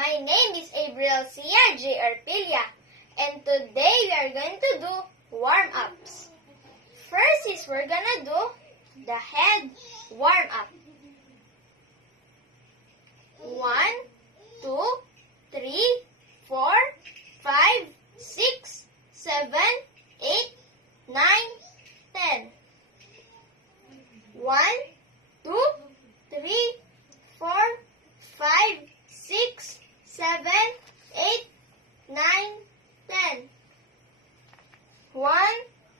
My name is Abriel Sia J. Arpilia, and today we are going to do warm-ups. First is we're gonna do the head warm-up. 1, 2, 3, 4, 5, 6, 7, 8, 9, 10. 1, 2, 3, 4, 5, 6, 7, 8, 9, 10. 1,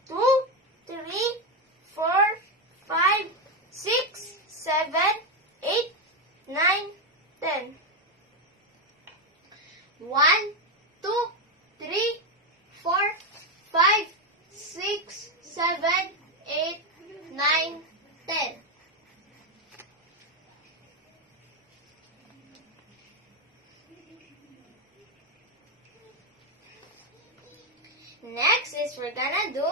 2, 3, 4, 5, 6, 7, 8, 9, 10. 1, 2, 3, 4, 5, 6, 7, 8, 9, 10. Next is we're gonna do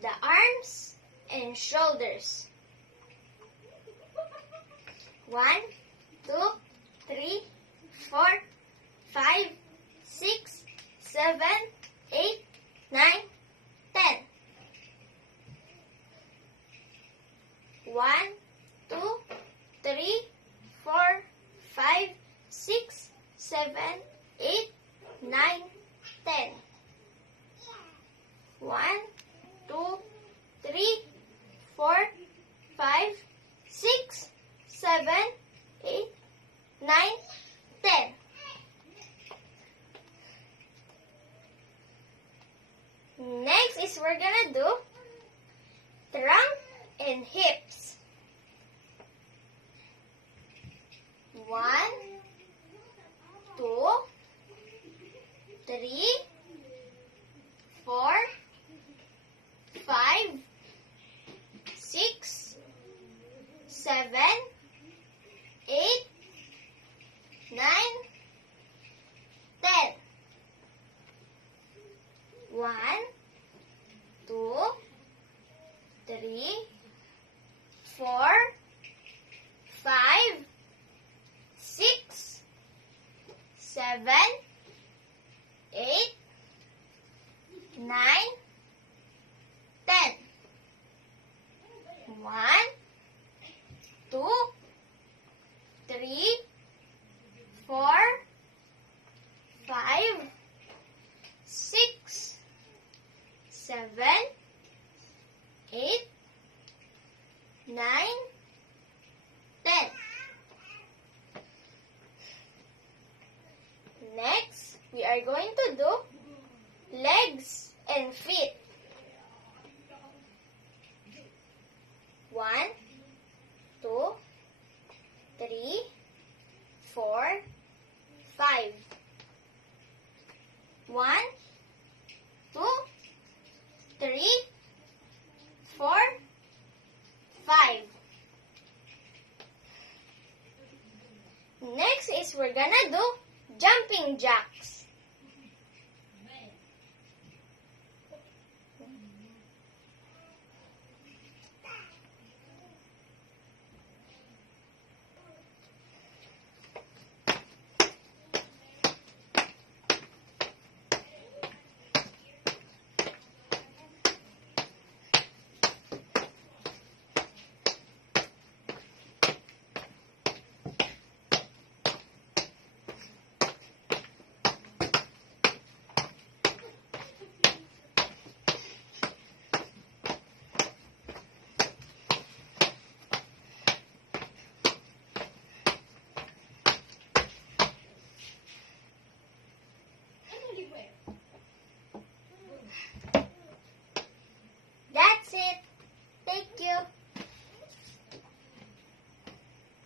the arms and shoulders. 1, 2, 3, 4, 5, 6, 7, 8, 9, 10. 1, 2, 3, 4, 5, 6, 7, 8, 9, 10. 1, 2, 3, 4, 5, 6, 7, 8, 9, 10. Next is we're gonna do trunk and hips. 1, 2, 3, 4, 5, 6, 7, 8, 9, 10. 1, 2, 3, 4, 5, 6, 7, 8, 9, 10. 1, 2, 3, 4, 5, 6, 7, 8, 9, 10. Next, we are going to do legs and feet. 1, 2, 3, 4, 5. 1, 2, 3, 4, 5. Next is we're gonna do jumping jacks.